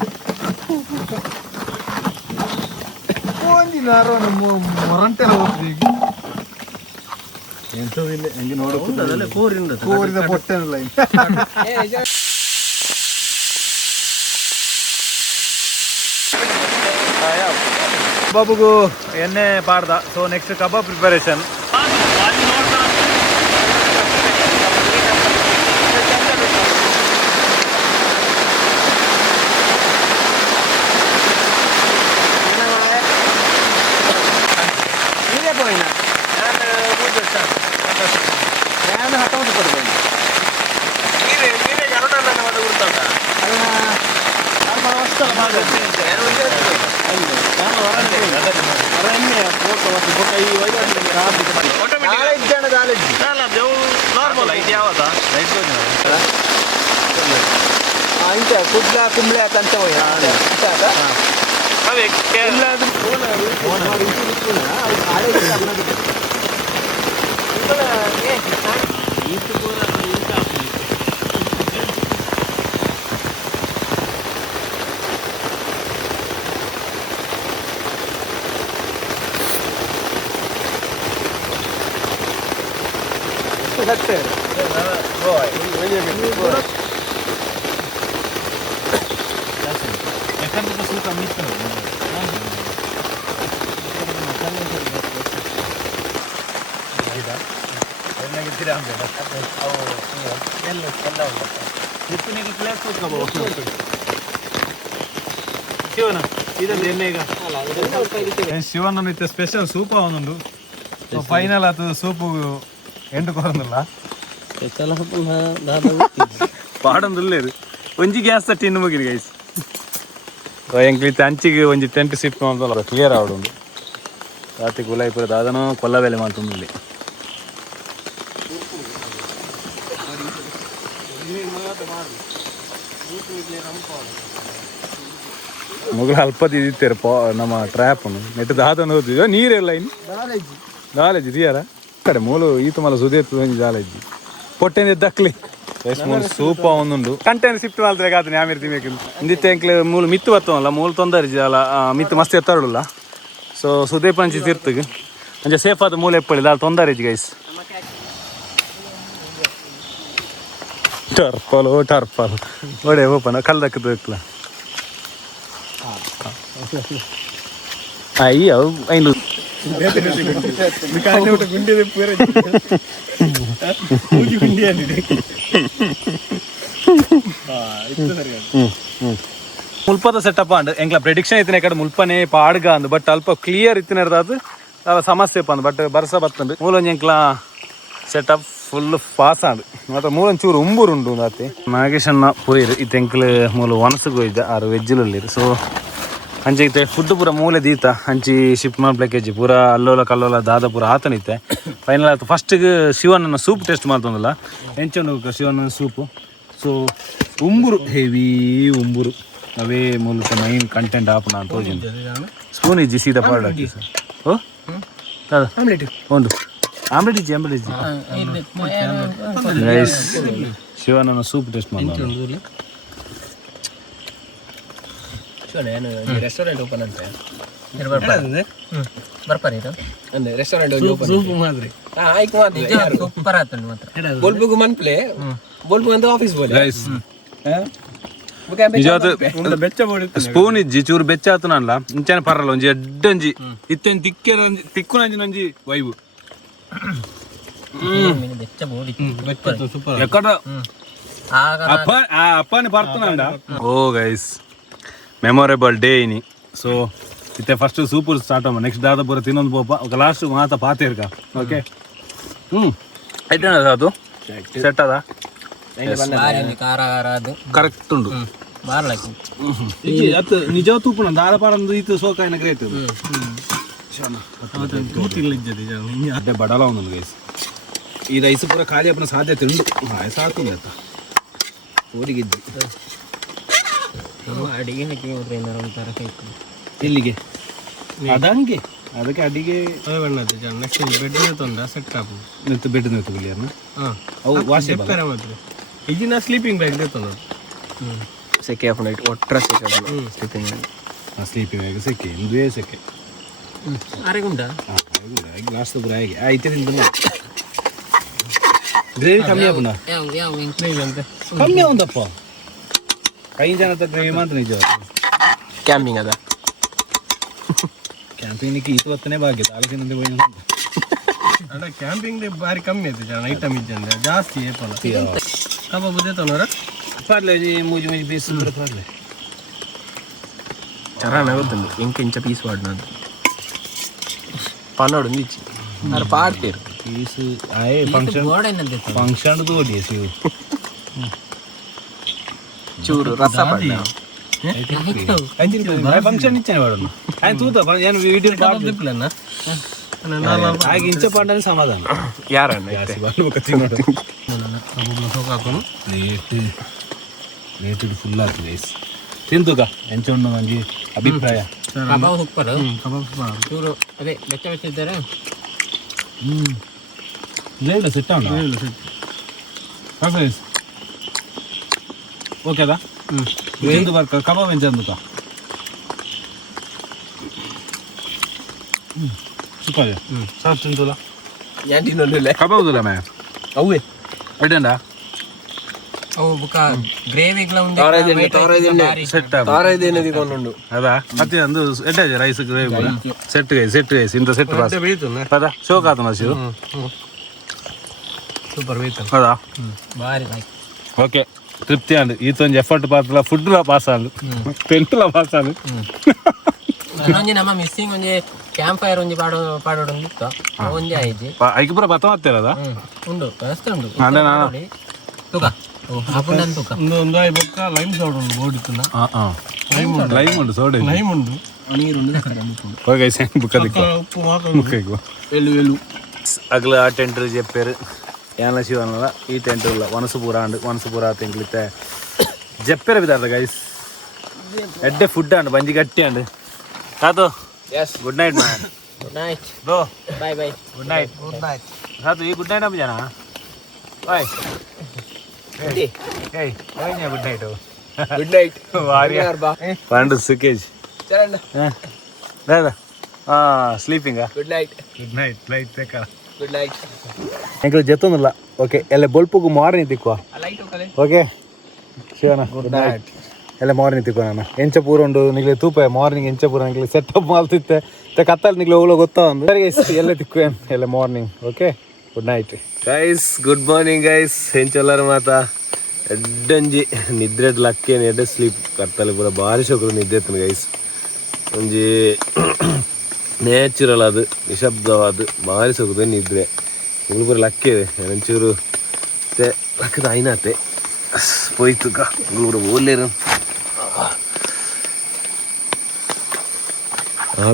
ಒಂದಿನ ಮೊರಂಟೆಲ್ಲ ಹೋಗ್ತದೆ ಈಗ ಎಂಥದಿಲ್ಲ ಹೆಂಗೆ ನೋಡ ಕೋರಿದ పొట్టೆನಲ್ಲ ಕಬಾಬ್ಗೂ ಎಣ್ಣೆ ಪಾಡ್ದ ಸೊ ನೆಕ್ಸ್ಟ್ ಕಬಾಬ್ ಪ್ರಿಪರೇಷನ್ ಕುಂಬ್ಳೆ ಅಂತ ಶಿವನ ನಿತ್ಯ ಸ್ಪೆಷಲ್ ಸೂಪ್ ಅವನೊಂದು ಫೈನಲ್ ಅದು ಸೂಪು ಎಂಟು ಕೊರಂದಿಲ್ಲ ಪಾಡೊಂದಿಲ್ಲ ಒಂಜಿ ಗ್ಯಾಸ್ ತಟ್ಟಿ ಇನ್ನು ಮುಗಿರಿ ಗೈಸ್ ಎಂಕ್ಲಿತ್ತೆ ಅಂಚಿಗೆ ಒಂಜಿ ಟೆಂಟ್ ಸಿಫ್ಟ್ ಮಾಡೋದಲ್ಲ ಕ್ಲಿಯರ್ ಆವಡುಂಡು ರಾತ್ರಿ ಗುಲಾಯಿಪುರದ ಅದನ್ನು ಕೊಲ್ಲಬೇಲೆ ಮಾಡ್ತಂದಿಲ್ಲಿ ಮುಗಳ ಅಲ್ಪ ಇದಿತ್ತೇರ ನಮ್ಮ ಟ್ರ್ಯಾಪ್ ನೆಟ್ಟು ದಾದನ್ನು ಹೋದ್ವಿ ನೀರೆಲ್ಲ ಇನ್ನು ದಾಲೇಜಿ ದಿಯಾರ ಕಡೆ ಮೂಲು ಈತ ಮಲ ಸುದೇತು ದಾಲೇಜಿ పొట్టేది దక్కలి సూప్ అవునుండు కంటైనర్ షిఫ్ట్ వాళ్ళదే కాదు న్యామిర్తి మీకు ఇందితే ఎంక్లే మూలు మిత్తు వత్తంಲ್ಲ ಮೂಲು ತೊಂದರೆ ಅಲ್ಲ ಮಿತ್ತು ಮಸ್ತ್ ಎತ್ತಾಡಲ್ಲ ಸೊ ಸುದೇ ಪಂಚಿ ತಿರ್ತಗೆ ಅಂಚೆ ಸೇಫ್ ಆದ ಮೂಲೆ ಎಪ್ಪಳಿ ದಾಲ್ ತೊಂದರೆ ಇಜ್ಜಿ ಗೈಸ್ ಟರ್ಪಲ್ ಒಡೆ ಓಪನ್ ಕಲ್ದಕ್ಕದು ಅಯ್ಯ ಐನು ಮುಲ್ಪದ ಸೆಟಪ್ ಅಂಡ್ ಎಂಕ್ಲ ಪ್ರೆಡಿಕ್ಷನ್ ಇತ್ತಿನ ಕಡೆ ಮುಲ್ಪನೆ ಪಾಡ್ಗ ಅಂದ್ ಬಟ್ ಅಲ್ಪ ಕ್ಲಿಯರ್ ಇತ್ತಿನ ಅದು ಅಲ್ಲ ಸಮಸ್ಯೆ ಪಂದ್ ಬಟ್ ಬರ್ಸ ಬತ್ತಂಡು ಮೂಲೊಂಜಿ ಎಂಕ್ಲ ಸೆಟಪ್ ಫುಲ್ ಪಾಸ್ ಅಂಡ್ ಮತ್ತೆ ಮೂಲೊಂಚೂರು ಉಂಬೂರುಂಡು ಅತಿ ನಾಗೇಶ್ ಅಣ್ಣ ಪೋಯಿರು ಇತ್ತೆಂಕ್ಲು ಮೂಲ ಒನಸಿಗೆ ಹೋಯ್ದ ಆರು ವೆಜ್ಜಿಲಲ್ಲಿರು ಸೊ ಅಂಚೆ ಇತ್ತೆ ಫುಡ್ ಪೂರ ಮೂಲೆ ದೀತ ಅಂಚಿ ಶಿಫ್ಟ್ ಮಾಡ್ಲಿಕ್ಕೆ ಪೂರ ಅಲ್ಲೋಲ ಕಲ್ಲೋಲ ದಾದ ಪೂರ ಆತನಿತ್ತೆ ಫೈನಲ್ ಆಯ್ತು ಫಸ್ಟಿಗೆ ಶಿವಣ್ಣನ ಸೂಪ್ ಟೇಸ್ಟ್ ಮಾಡ್ತಂದಲ್ಲ ಎಂಚಂಡು ಶಿವಣ್ಣನ ಸೂಪು ಸೊ ಉಂಬುರು ಹೆವಿ ಉಂಬುರು ಅವೇ ಮೂಲಕ ಮೈನ್ ಕಂಟೆಂಟ್ ಆಪಣ ಅಂತ ಹೋಗಿ ಸ್ಪೂನ್ ಇಜ್ಜಿ ಸೀದಾ ಪಾರ್ಡ್ ಹಾಕಿ ಸರ್ ಓ ಆಮ್ಲೆಟ್ ಉಂಡು ಆಮ್ಲೆಟ್ ಇಜ್ಜಿ ಗೈಸ್ ಶಿವಣ್ಣನ ಸೂಪ್ ಟೇಸ್ಟ್ ಮಾಡಿ ರೆಸ್ಟೋರೆಂಟ್ ಓಪನ್ ಅಂತ ಬರ್ಪಾರಿ ಅಂದ್ರೆ ರೆಸ್ಟೋರೆಂಟ್ ಸೂಪ್ ಮಾದ್ರಿ ಸೂಪರ್ ಆತಂಡು ಮಾತ್ರ ಬೋಲ್ಬುಗು ಮನ್ಪ್ಲೆ ಬೋಲ್ಬುಗು ಅಂತ ಆಫೀಸ್ ಬೋಲೆ ಗೈಸ್ ಸ್ಪೂನ್ ಇಜ್ಜಿ ಚೂರು ಬೆಚ್ಚ ಆತು ಅಲ್ಲ ಇಂಚಾನೆ ಪರಲ್ಲ ಒಂಜಿ ಎಡ್ಡಂಜಿ ಇತ್ತೇನು ತಿಕ್ಕುನಂಜಿ ನಂಜಿ ವೈಬು ಎಕ್ಕಡ ಅಪ್ಪನೇ ಬರ್ತಾನಂಡ ಓ ಗೈಸ್ ಮೆಮೊರೇಬಲ್ ಡೇ ಇನಿ ಸೊ ಇತ್ತೆ ಫಸ್ಟ್ ಸೂಪರ್ ಸ್ಟಾರ್ಟ್ ಅಮ್ಮ ನೆಕ್ಸ್ಟ್ ದಾದ ಪೂರ ತಿನ್ನೊಂದು ಪೋಪ ఒక ಲಾಸ್ಟ್ ಮಾತ ಪಾತೇರ್ಕ ಓಕೆ ಐಟೇನ ಅದು ಸೆಟ್ ಅದ ಖಾರ ಅದು ಕರೆಕ್ಟ್ ಉಂಡು ಬಾರ್ಲಾಕಿ ಅತ್ತು ನಿಜ ತೂಪುನ ದಾದ ಪಾಡಂದು ಈತು ಸೋಕಾಯಿನ ಗ್ರೇಟ್ ಅದೇ ಬಡಲ ಒಂದೊಂದು ಗೈಸ್ ಈ ರೈಸ್ ಪೂರ ಖಾಲಿ ಅಪ್ಪನ ಸಾಧ್ಯತೆ ಉಂಡು ಸಾಕು ಆಯ್ತಾ ಊರಿಗಿದ್ದು ಅಡಿಗೆ ಹಾಕಿ ಒಂಥರ ಕೈಕು ಇಲ್ಲಿಗೆ ಅದಂಗೆ ಅದಕ್ಕೆ ಅಡಿಗೆ ನೆಕ್ಸ್ಟ್ ಬೆಡ್ ತೊಂದ್ರೆ ಸೆಟ್ ಆಪು ನಿಂತು ಬೆಡ್ ನಿಂತು ಬಿಲ್ಲಿಯನ್ನ ಅವು ವಾಶ್ ಮಾತ್ರ ಈಗಿನ ಸ್ಲೀಪಿಂಗ್ ಬ್ಯಾಗ್ ತೊಂದ್ರೆ ಸೆಕೆ ಆಫ್ ನೈಟ್ ಒಟ್ರ ಸೆಕೆ ಸ್ಲೀಪಿಂಗ್ ಸ್ಲೀಪಿಂಗ್ ಬ್ಯಾಗ್ ಸೆಕೆ ಇಂದುವೇ ಸೆಕೆ ಅರೆಗುಂಡ ಲಾಸ್ಟ್ ಪೂರ ಹೇಗೆ ಐತೆ ತಿಂದು ಗ್ರೇವಿ ಕಮ್ಮಿ ಆಪುಂಡ ಕಮ್ಮಿ ಆಗುಂದಪ್ಪ 5 ಜನ ಗ್ರೇವಿ ಮಾತ್ರ ನಿಜ ಕ್ಯಾಂಪಿಂಗ್ ಅದ ಕ್ಯಾಂಪಿಂಗ್ ಇವತ್ತನೇ ಭಾಗ್ಯ ತಾಲೂಕಿನಲ್ಲಿ ಹೋಗಿ ಅಣ್ಣ ಕ್ಯಾಂಪಿಂಗ್ ಬಾರಿ ಕಮ್ಮಿ ಐತೆ ಜನ ಐಟಮ್ ಇದ್ದಂದ್ರೆ ಜಾಸ್ತಿ ಏಪಲ್ಲ ಕಬಾಬ್ ಬುದ್ದೆ ತೊಂದ್ರೆ ಪಾರ್ಲೆ ಮೂಜಿ ಮೂಜಿ ಪೀಸ್ ಪಾರ್ಲೆ ಚರಾನ ಗೊತ್ತುಂಡು ಇಂಚ ಪೀಸ್ ವಾಡ್ನದು ಪನ್ನೋಡು ನಿಚ್ಚಿ ಅದ್ರ ಪಾಡ್ತೀರು ಪೀಸ್ ಆಯೇ ಫಂಕ್ಷನ್ ಓಡಿ ಸಿವು ಚೂರು ರಸ ಪಡ್ಡ ಫಂಕ್ಷನ್ ಇಚ್ಛೆ ಮಾಡೋಣ ಆಯ್ತು ತೂತ ಏನು ವಿಡಿಯೋ ದಿಪ್ಲನ್ನ ಹಾಗೆ ಇಂಚ ಪಾಂಡನೆ ಸಮಾಧಾನ ಯಾರಣ್ಣ ಹಾಕೋನು ರೇಟ್ ಫುಲ್ ಆಗ್ತದೆ ಗೈಸ್ ತಿಂತುಗ ಎಂಚ ಉಂಡು ನಂಗೆ ಅಭಿಪ್ರಾಯ ಕಬಾಬ್ ಸೂಪರ್ ಚೂರು ಅದೇ ಬೆಚ್ಚ ಬೆಚ್ಚಿದ್ದಾರೆ ಇಲ್ಲ ಸೆಟ್ ಉಂಟು ಓಕೆ ಅದಾ ಎಂದು ಬರ್ಕ ಕಬಾಬ್ ಎಂಚಂದುಕ ಸೂಪರ್ ಸಾರ್ ತಿಂತುಲ ಕ್ಯಾಂಟೀನ್ ಕಬಾಬುದುಲ ಮೇ ಅವೇ ಅಡ್ಡಂಡ ಅವು ಬುಕ್ಕ ಗ್ರೇವಿಗಳ ಸೆಟ್ ತಾರೈದೇನದಿಗೊಂಡು ಅದಾ ಮತ್ತೆ ಒಂದು ಎಡ್ಡ ರೈಸ್ ಗ್ರೇವಿ ಸೆಟ್ ಗೈಸ್ ಇಂತ ಸೆಟ್ ಪದ ಶೋಕ್ ಆತ ನಶಿವು ಸೂಪರ್ ಬೇಯ್ತು ಅದಾ ಬಾರಿ ಓಕೆ ತೃಪ್ತಿ ಅಂದು ಈತೊಂದು ಎಫರ್ಟ್ ಪಾತ್ರ ಫುಡ್ ಪಾಸ್ ಆಲು ಟೆಂಟ್ಲ ಪಾಸ್ ಆಲು ಒಂಜಿ ನಮ್ಮ ಮಿಸ್ಸಿಂಗ್ ಒಂಜಿ ಕ್ಯಾಂಪ್ ಫೈರ್ ಒಂಜಿ ಪಾಡೋಡು ಇತ್ತು ಒಂಜಿ ಆಯ್ತು ಐಕೆ ಪೂರ ಬತ್ತ ಮಾತೇರದ ಉಂಡು ವ್ಯವಸ್ಥೆ ಉಂಡು ಅದೇ ತೂಕ ಹಾಕೊಂಡ್ ತೂಕ ಒಂದು ಐ ಬೊಕ್ಕ ಲೈಮ್ ಸೋಡ್ ಉಂಡು ಬೋಡಿತ್ತುನ ಲೈಮ್ ಉಂಡು ಸೋಡೆ ಲೈಮ್ ಉಂಡು ఓకే సేమ్ బుక్కదికు ఉప్పు మాత్రం ముక్కకు వెళ్ళు అగల ఆ టెంట్ చెప్పారు ఏమన్నా శివనల ఈ టెంట్లో వనసపూర అండ్ వనసపూర తెంక్లితే చెప్పారు విధాలు గైస్ ఎడ్డే ఫుడ్ అండ్ బంజి గట్టి అండ్ కాదు yes good night man good night bro bye bye good night ಕಾದು ಈ ಗುಡ್ ನೈಟ್ ಅಮ್ಮ ಜನ ಬಾಯ್ ಏಯ್ ಓಯ್ನೆ good night good night warrior ಬಾ పండు సుకేజ్ ಚರಣ್ಣ దాదా ಸ್ಲೀಪಿಂಗಾ ಗುಡ್ ನೈಟ್ ಲೈಟ್ ಬೇಕಲ್ಲ ಗುಡ್ ನೈಟ್ ಎಂಕಲ್ ಜೆತ್ತೊಂದಿಲ್ಲ ಓಕೆ ಎಲ್ಲ ಬೊಲ್ಪುಗು ಮಾರ್ನಿ ತಿಕ್ಕುವ ಲೈಟ್ ಹೋಗಲೆ ಓಕೆ ಶಿವನ ಗುಡ್ ನೈಟ್ ಎಲ್ಲ ಮಾರ್ನಿಂಗ್ ತಿಕ್ಕೋಣ ಎಂಚ ಪೂರ ಉಂಡು ನಿಗ್ಲೆ ತೂಪ ಮಾರ್ನಿಂಗ್ ಎಂಚ ಪೂರ ನಿಗ್ಲೆ ಸೆಟಪ್ ಮಾಡ್ತಿತ್ತೆ ಕತ್ತಲ್ಲಿ ನಿಗ್ಲೆ ಹೋಗ್ಲೋ ಗೊತ್ತಾ ಒಂದು ಎಲ್ಲ ತಿಕ್ಕು ಎಲ್ಲ morning okay good night guys good morning guys ಎಂಚೆಲ್ಲರ ಮಾತಾ ಎಡ್ಡಂಜಿ ನಿದ್ರೆ ಲಕ್ಕೇನು ಎಡ್ಡೆ ಸ್ಲೀಪ್ ಕತ್ತಲ್ಲಿ ಪೂರ ಭಾರಿ ಶೋಕರು ನಿದ್ದೆ ಎತ್ತನು ಗೈಸ್ ಒಂಜಿ ನ್ಯಾಚುರಲ್ ಅದು ನಿಶಬ್ದವಾದ ಭಾರಿ ಸೊಗದು ನಿದ್ರೆ ಇವ್ಳು ಪೂರ ಲಕ್ಕೆ ಒಂಚೂರು ಲಕ್ಕದ ಆಯ್ನಾತೆ പോയിത്തു ഇവിടെ പോലേരും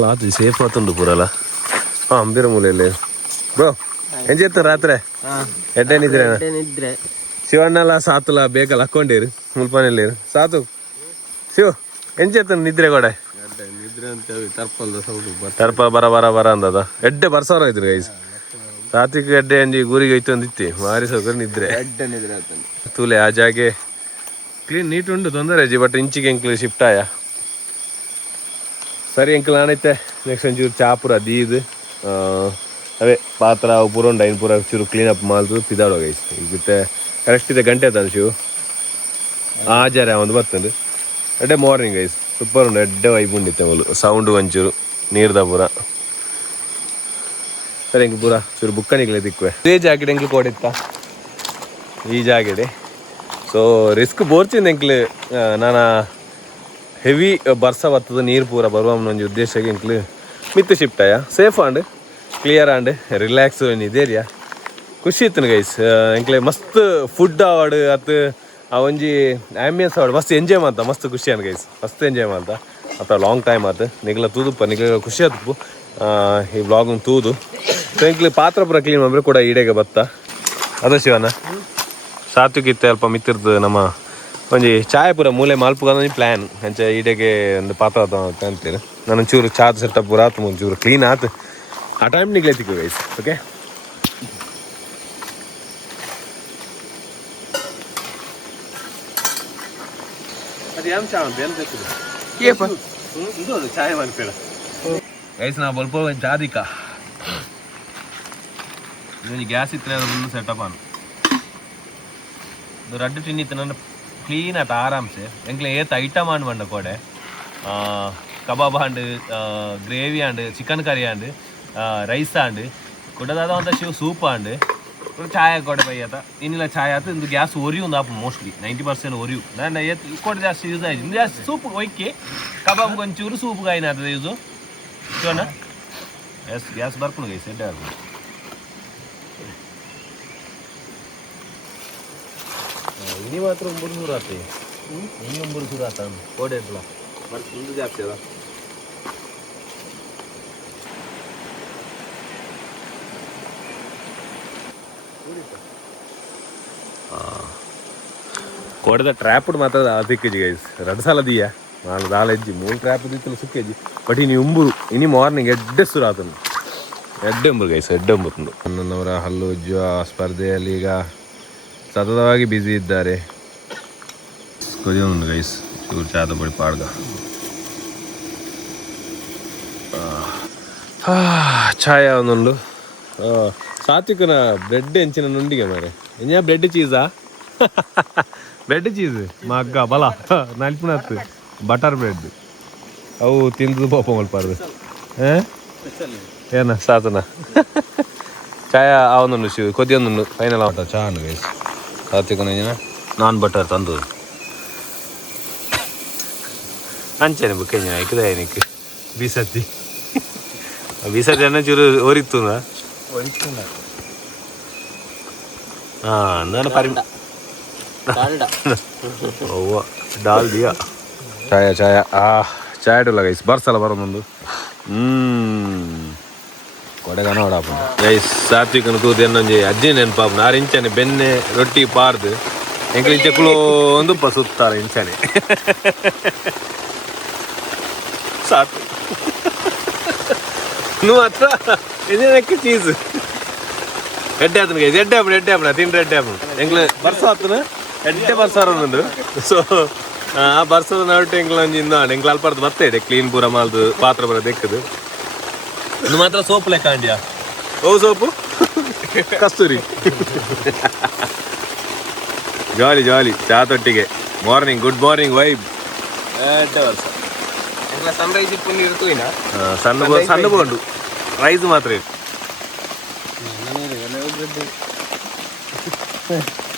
ಆತು ಸೇಫ್ ಆತುಂಡು ಪೂರಲ್ಲ ಅಂಬಿರ ಮೂಲೆಯಲ್ಲೇ ಬ್ರೋ ಏನ್ చేస్తారు ರಾತ್ರಿ ಎಡ್ಡೆ ನಿದ್ರೆ ಶಿವಣ್ಣಲ್ಲ ಸಾತುಲ ಬೇಕಲ್ಲ ಹಾಕೊಂಡಿರು ಮುಲ್ಪನೆಲ್ಲೇರು ಸಾತು ಶಿವ ಏನ್ చేస్తారు ನಿದ್ರೆ ಕೂಡ ನಿದ್ರೆ ಅಂತೇಳಿ ತರ್ಪಲ್ದ ಸೌಂಡ್ ತರ್ಪ ಬರ ಅಂದದ ಎಡ್ಡೆ ಬರ್ಸವರ ಇದ್ರು ಗೈಸ್ ರಾತ್ರಿಗೆ ಎಡ್ಡೆ ಅಂಜಿ ಊರಿಗೆ ಹೋಯ್ತು ಅಂದಿತ್ತಿ ಮಾರಿ ಸೌಕರ್ಯ ನಿದ್ರೆ ಎಡ್ಡೆ ನಿದ್ರೆ ತೂಲೆ ಆ ಜಾಗೆ ಕ್ಲೀನ್ ನೀಟ್ ಉಂಟು ತೊಂದರೆ ಅಜ್ಜಿ ಬಟ್ ಇಂಚಿಗೆ ಎಂಕ್ಲು ಶಿಫ್ಟ್ ಆಯ ಸರಿ ಎಂಕ್ಲು ನಾನೈತೆ ನೆಕ್ಸ್ಟ್ ಒಂಚೂರು ಚಾ ಪೂರ ದೀದು ಅವೇ ಪಾತ್ರ ಅವು ಪೂರ ಉಂಡು ಐನು ಪೂರ ಚೂರು ಕ್ಲೀನ್ ಅಪ್ ಮಾಡ್ದು ತಿದಾಡೋ ಗೈಸ್ ಮತ್ತೆ ಕರೆಕ್ಟ್ ಇದೆ ಗಂಟೆ ಆಯ್ತು ಶಿವು ಆಜಾರ ಒಂದು ಬರ್ತಂದು ಎಡ್ಡೆ ಮಾರ್ನಿಂಗ್ ಗೈಸ್ ಸೂಪರ್ ಉಂಡು ಎಡ್ಡೆ ವೈಬ್ ಉಂಡಿತ್ತೆ ಅವಳು ಸೌಂಡು ಒಂಚೂರು ನೀರ್ದ ಪೂರ ಸರಿ ಎಂಕ್ ಪೂರ ಚೂರು ಬುಕ್ಕ ನಿಗ್ಲೆ ತಿಕ್ಕುವೆ ಇದೇ ಜಾಕೆಟ್ ಎಂಕ್ಲು ಕೊಡಿತ್ತ ಈ ಜಾಗೆಡೆ ಸೊ ರಿಸ್ಕ್ ಬೋರ್ಚಿಂದ ಎಂಕ್ಲು ನಾನು ಹೆವಿ ಬರ್ಸ ಬರ್ತದ ನೀರು ಪೂರ ಬರುವ ಒಂಜಿ ಉದ್ದೇಶಕ್ಕೆ ಎಂಕ್ಲು ಮಿತ್ತು ಶಿಫ್ಟ್ ಆಯ ಸೇಫ್ ಆಂಡ್ ಕ್ಲಿಯರ್ ಆಂಡ್ ರಿಲ್ಯಾಕ್ಸ್ ಇದೇರಿಯಾ ಖುಷಿ ಇತ್ತು ಗೈಸ್ ಎಂಕ್ಲೆ ಮಸ್ತ್ ಫುಡ್ ಆವಾಡು ಅತ್ತು ಆ ಒಂಜಿ ಆ್ಯಂಬಿಯನ್ಸ್ ಆವಾಡು ಮಸ್ತ್ ಎಂಜಾಯ್ ಮಾಡ್ತಾ ಮಸ್ತ್ ಖುಷಿ ಅನ್ ಗೈಸ್ ಮಸ್ತ್ ಎಂಜಾಯ್ ಮಾಡ್ತಾ ಅಥವಾ ಲಾಂಗ್ ಟೈಮ್ ಆತು ನಿಗ್ಲ ತೂದುಪ್ಪ ನಿಗ್ಲ ಖುಷಿ ಆತು ಈ ಬ್ಲಾಗ್ ತೂದು ಸೊ ಎಂಕ್ಲು ಪಾತ್ರ ಪೂರ ಕ್ಲೀನ್ ಮಾಡ್ರೆ ಕೂಡ ಈಡೆಗೆ ಬತ್ತ ಅದ ಶಿವನ ಸಾತ್ವಿಕಿತ್ತೆ ಅಲ್ಪ ಮಿತ್ತಿರ್ದು ನಮ್ಮ ಒಂಜಿ ಚಾಯ್ ಪೂರ ಮೂಲೆ ಮಾಲ್ಪುಗ ಪ್ಲ್ಯಾನ್ ಅಂಚ ಈಡೆಗೆ ಒಂದು ಪಾತ್ರ ಅಂತೀರಿ ನಾನು ಒಂಚೂರು ಚಾದ ಸೆಟಪ್ ಪೂರ ಆತು ಒಂಚೂರು ಕ್ಲೀನ್ ಆತು ಆ ಟೈಮ್ ನಿಗ್ಲೆ ತಿಕ್ಕು ಗೈಸ್ ಓಕೆ ಅದು ಏನು ಚಾ ಅಂತ ಏನು ತೆಗ್ದು ಇದು ಅದು ಚಾಯ್ ಮಾಡ್ಬೇಡ ಗೈಸ್ ನಾ ಬಲ್ಪ ಚಾದಿಕ ಇದೊಂದು ಗ್ಯಾಸ್ ಇತ್ತು ಮುಂದೆ ಸೆಟಪ್ ಆನು ಇದು ರಡ್ಡು ಟಿನ್ನಿತ್ತು ನನ್ನ ಕ್ಲೀನ್ ಆಯ್ತು ಆರಾಮ್ಸೆ ಎಂಕ್ಲೆ ಏತ್ ಐಟಮ್ ಆಂಡ್ ಬಂಡ ಕೋಡೆ ಕಬಾಬ್ ಆಂಡ್ ಗ್ರೇವಿ ಆಂಡ್ ಚಿಕನ್ ಕರಿ ಆಂಡ್ ರೈಸ್ ಆಂಡ್ ಕೊಡದಾದ ಅಂತ ಶಿವ ಸೂಪ್ ಆಂಡ್ ಚಾಯ್ ಕೊಡೆ ಬೈ ಆತ ಇನ್ನಿಲ್ಲ ಚಾಯ್ ಆಯ್ತು ಇಂದು ಗ್ಯಾಸ್ ಒರಿಯು ಒಂದು ಆಪ್ ಮೋಸ್ಟ್ಲಿ 90% ಒರಿಯು ನಾನು ಕೊಡೆ ಜಾಸ್ತಿ ಯೂಸ್ ಆಯ್ತು ಇನ್ನು ಜಾಸ್ತಿ ಸೂಪ್ ಒಯ್ಕೆ ಕಬಾಬ್ ಒಂಚೂರು ಸೂಪ್ಗೆ ಆಯ್ನ ಆಗ್ತದೆ ಯೂಸು ಶಿವಣ್ಣ ಎಸ್ ಗ್ಯಾಸ್ ಬರ್ಕೊಂಡು ಗೈ ಸೆಡ್ಡೆ ಆಗ್ಬೋದು ಇನಿ ಮಾತ್ರ ಒಂಬರು ನೂರು ಆತ ಇನ್ನೊಂಬರು ನೂರು ಆತ ಕೋಡೆ ಅಂತಲ್ಲ ಬಟ್ ಮುಂದೆ ಜಾಸ್ತಿ ಅದ ಕೋಡೆದ ಟ್ರ್ಯಾಪ್ ಮಾತ್ರ ಅದಕ್ಕೆಜಿ ಗೈಸ್ 2 ಸಾಲ ದಿಯಾ 4 ದಾಲ ಹೆಜ್ಜಿ 3 ಟ್ರ್ಯಾಪ್ ದಿತ್ತಲ್ಲ ಸುಕ್ಕೆಜಿ ಬಟ್ ಇನಿ ಉಂಬುರು ಇನಿ ಮಾರ್ನಿಂಗ್ ಎಡ್ಡೆ ಸುರ ಆತನು ಎಡ್ಡೆ ಉಂಬರು ಗೈಸ್ ಎಡ್ಡೆ ಉಂಬುತ್ತುಂಡು ನನ್ನವರ ಹಲ್ಲು ಉಜ್ಜುವ ಸ್ಪರ್ಧೆಯಲ್ಲಿ ಈಗ ಸತತವಾಗಿ ಬ್ಯುಸಿ ಇದ್ದಾರೆ ಕೊದಿಯೊಂದು ಗೈಸ್ ಚೂರು ಚಾದ ಪಡಿ ಪಾಡ್ಗ ಛಾಯ ಒಂದೊಂದು ಸಾತ್ವಿಕನ ಬ್ರೆಡ್ ಎಂಚಿನ ನುಂಡಿಗೆ ಮಾರೆ ಎಂಜ ಬ್ರೆಡ್ ಚೀಸಾ ಬ್ರೆಡ್ ಚೀಸ್ ಮಗ್ಗ ಬಲ ನಲ್ಪುಣತ್ತು ಬಟರ್ ಬ್ರೆಡ್ ಅವು ತಿಂದು ಪಾಪ ಮಲ್ಪಾರ್ದು ಏನ ಸಾತನ ಚಾಯ ಅವನೊಂದು ಶಿವ ಕೊದಿಯೊಂದು ಫೈನಲ್ ಆಟ ಚಾ ಅನ್ನು ಗೈಸ್ ಸಾತ್ವಿಕನ ನಾನ್ ಬಟರ್ ತಂದು ಅಂಚನೆ ಬುಕ್ಕೆಂಜ ಇಕ್ಕದ ಏನಕ್ಕೆ ಬೀಸತ್ತಿ ಬೀಸತ್ತಿ ಅನ್ನ ಚೂರು ಒರಿತ್ತು ಹಾಂ ನಾನು ಪರಿ ಅವ್ವ doll Diya chai chai chai ಇಡಲ್ಲ guys ಬರ್ಸಲ್ಲ ಬರೋದೊಂದು ಕೊಡೆಗನ ಹೊಡಪ್ಪ guys ಸಾತ್ವಿಕನ ತೂದು ಎನ್ನೊಂಜಿ ಅಜ್ಜಿ ನೆನಪಾಪ ನಾರು ಇಂಚನೆ ಬೆನ್ನೆ ರೊಟ್ಟಿ ಪಾರ್ದು ಎಂಕ್ಲು ಇಂಚಕ್ಲು ಒಂದು ಸುತ್ತಾರೆ ಇಂಚನೆ ಸಾಕು నువ్వు అట్లా ಇದಕ್ಕೆ ಚೀಸ್ ಎಡ್ಡೆ ಆತನ ಗೈಸ್ ಎಡ್ಡೆ ಆಪಣ ತಿಂಡ್ರೆ ಎಡ್ಡೆ ಆಪಣ ಎಂಗ್ಲ ಬರ್ಸ ಆತನ ಎಡ್ಡೆ ಬರ್ಸಾರ ಒಂದೊಂದು ಸೊ ಆ ಬರ್ಸದ ನಟ್ಟು ಎಂಗ್ಲ ಒಂಜಿ ಎಂಗ್ಲ ಅಲ್ಪಾರ್ದು ಬರ್ತೇಡೆ ಕ್ಲೀನ್ ಪೂರ ಮಾಲ್ದು ಪಾತ್ರ ಬರ ದೆಕ್ಕದು ಇನ್ನು ಮಾತ್ರ ಸೋಪ್ ಲೆಕ್ಕ ಅಂಡ್ಯಾ ಓ ಸೋಪು ಕಸ್ತೂರಿ ಜಾಲಿ ಜಾಲಿ ಚಾ ತೊಟ್ಟಿಗೆ ಮಾರ್ನಿಂಗ್ ಗುಡ್ ಮಾರ್ನಿಂಗ್ ವೈಬ್ ವರ್ಷ ಸನ್ರೈಸ್ ಇಪ್ಪು ಇರ್ತು ಇನ್ನ ಸಣ್ಣ ಬೋಂಡು ರೈಸ್ ಮಾತ್ರ ಇತ್ತು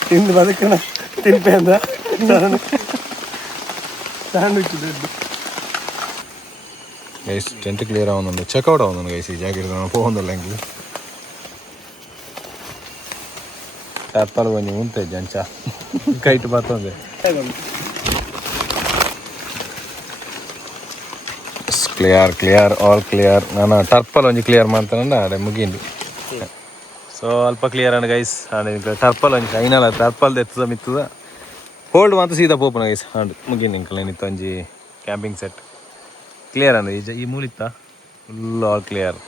ತಿಂದು ಬದುಕಣ ತಿಂಪೆ ಅಂದ ഗൈസ് ടെൻറ്റ് ക്ലിയർ ആവുന്നുണ്ട് ചെക്കൗട്ട് ആവുന്നുണ്ട് ഗൈസ് ഈ ജാക്കറ്റ് പോകുന്നില്ലെങ്കിൽ ടാർപ്പാൾ പോയി ഊന്തെ ജാൻച കൈട്ട് പാത്തോണ്ട് ಕ್ಲಿಯರ್ ಆಲ್ ಕ್ಲಿಯರ್ ನಾನು ಟರ್ಪಲ್ ಒಂಜಿ ಕ್ಲಿಯರ್ ಮಾಡ್ತಾನೆ ಅಡೆ ಮುಗಿಂದು ಸೊ ಅಲ್ಪ ಕ್ಲಿಯರ್ ಅಂಡ್ ಗೈಸ್ ಅಂಡ್ ಟರ್ಪಲ್ ಒಂಜಿ ಫೈನಲ್ ಟರ್ಪಲ್ ಎತ್ತದ ಮಿತ್ತದ ಹೋಲ್ಡ್ ಮಾತ್ರ ಸೀದಾ ಪೋಪನ ಗೈಸ್ ಅಂಡ್ ಮುಗಿಂದು ಇಂಕಲ್ ಏನಿತ್ತು ಒಂಜಿ ಕ್ಯಾಂಪಿಂಗ್ ಸೆಟ್ ಕ್ಲಿಯರ್ ಅಂದ ಈ ಮೂಲಿತ್ತ ಫುಲ್ ಆಲ್ ಕ್ಲಿಯರ್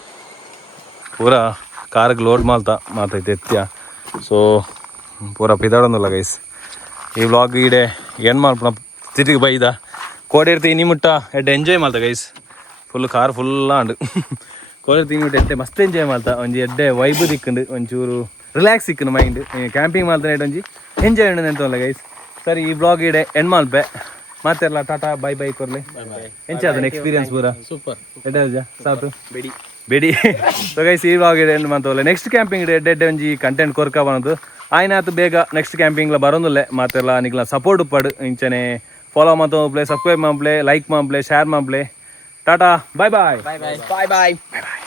ಪೂರ ಕಾರ್ಗೆ ಲೋಡ್ ಮಾತೈತೆ ಎತ್ತ್ಯ ಸೊ ಪೂರ ಪಿದಾಡೊಂದಲ್ಲ ಗೈಸ್ ಈ ವ್ಲಾಗ್ ಈಡೆ ಏನು ಮಾಡ್ಪಣ ತಿರುಗಿ ಬೈದ ಕೋಡಿರ್ತಿ ಇನಿ ಮುಟ್ಟ ಎಡ್ಡೆ ಎಂಜಾಯ್ ಮಾಡ್ತಾ ಗೈಸ್ ಫುಲ್ ಕಾರ್ ಫುಲ್ ಆಂಡ್ ಕೋಡಿರ್ತಿ ಇನಿ ಮುಟ್ಟ ಎಡ್ಡೆ ಮಸ್ತ್ ಎಂಜಾಯ್ ಮಾಡ್ತಾ ಒಂಜಿ ಎಡ್ಡೆ ವೈಬ್ ದಿಕ್ಕಂಡು ಒಂಚೂರು ರಿಲ್ಯಾಕ್ಸ್ ಸಿಕ್ಕಂಡು ಮೈಂಡ್ ಕ್ಯಾಂಪಿಂಗ್ ಮಾಡ್ತಾನೆ ಎಡ್ ಒಂಜಿ ಎಂಜಾಯ್ ಉಂಡು ಎಂತಲ್ಲ ಗೈಸ್ ಸರಿ ಈ ವ್ಲಾಗ್ ಈಡೆ ಎಂಡ್ ಮಾಡ್ಬೆ ಮಾತೆಲ್ಲ ಟಾಟಾ ಬೈ ಬೈ ಕೊರ್ಲಿ ಎಂಚಾದ ಎಕ್ಸ್ಪೀರಿಯನ್ಸ್ ಪೂರ ಸೂಪರ್ ಎಡ್ಡೆ ಸಾತು ಬೆಡಿ ಬೇಡಿ ಸೊ ಗೈಸ್ ಈ ವ್ಲಾಗ್ ಇದೆ ಎಂಡ್ ಮಾಡ್ತವಲ್ಲ ನೆಕ್ಸ್ಟ್ ಕ್ಯಾಂಪಿಂಗ್ ಎಡ್ಡೆ ಒಂಜಿ ಕಂಟೆಂಟ್ ಕೊರ್ಕ ಬಂದು ಆಯ್ನಾತು ಬೇಗ ನೆಕ್ಸ್ಟ್ ಕ್ಯಾಂಪಿಂಗ್ಲ ಬರೋದಿಲ್ಲ ಮಾತೆಲ್ಲ ನಿಗ್ಲ ಸಪೋರ್ಟ್ ಪಡು ಇಂಚನೆ ಫಾಲೋ ಮಾಡ್ತಾ ಸಬ್ಸ್ಕ್ರೈಬ್ ಮಾಡ್ಲೆ ಲೈಕ್ ಮಾಡ್ಲೆ ಶೇರ್ ಮಾಡ್ಲೆ ಟಾಟಾ ಬಾಯ್ ಬಾಯ್ ಬಾಯ್ ಬಾಯ್ ಬಾಯ್ ಬಾಯ್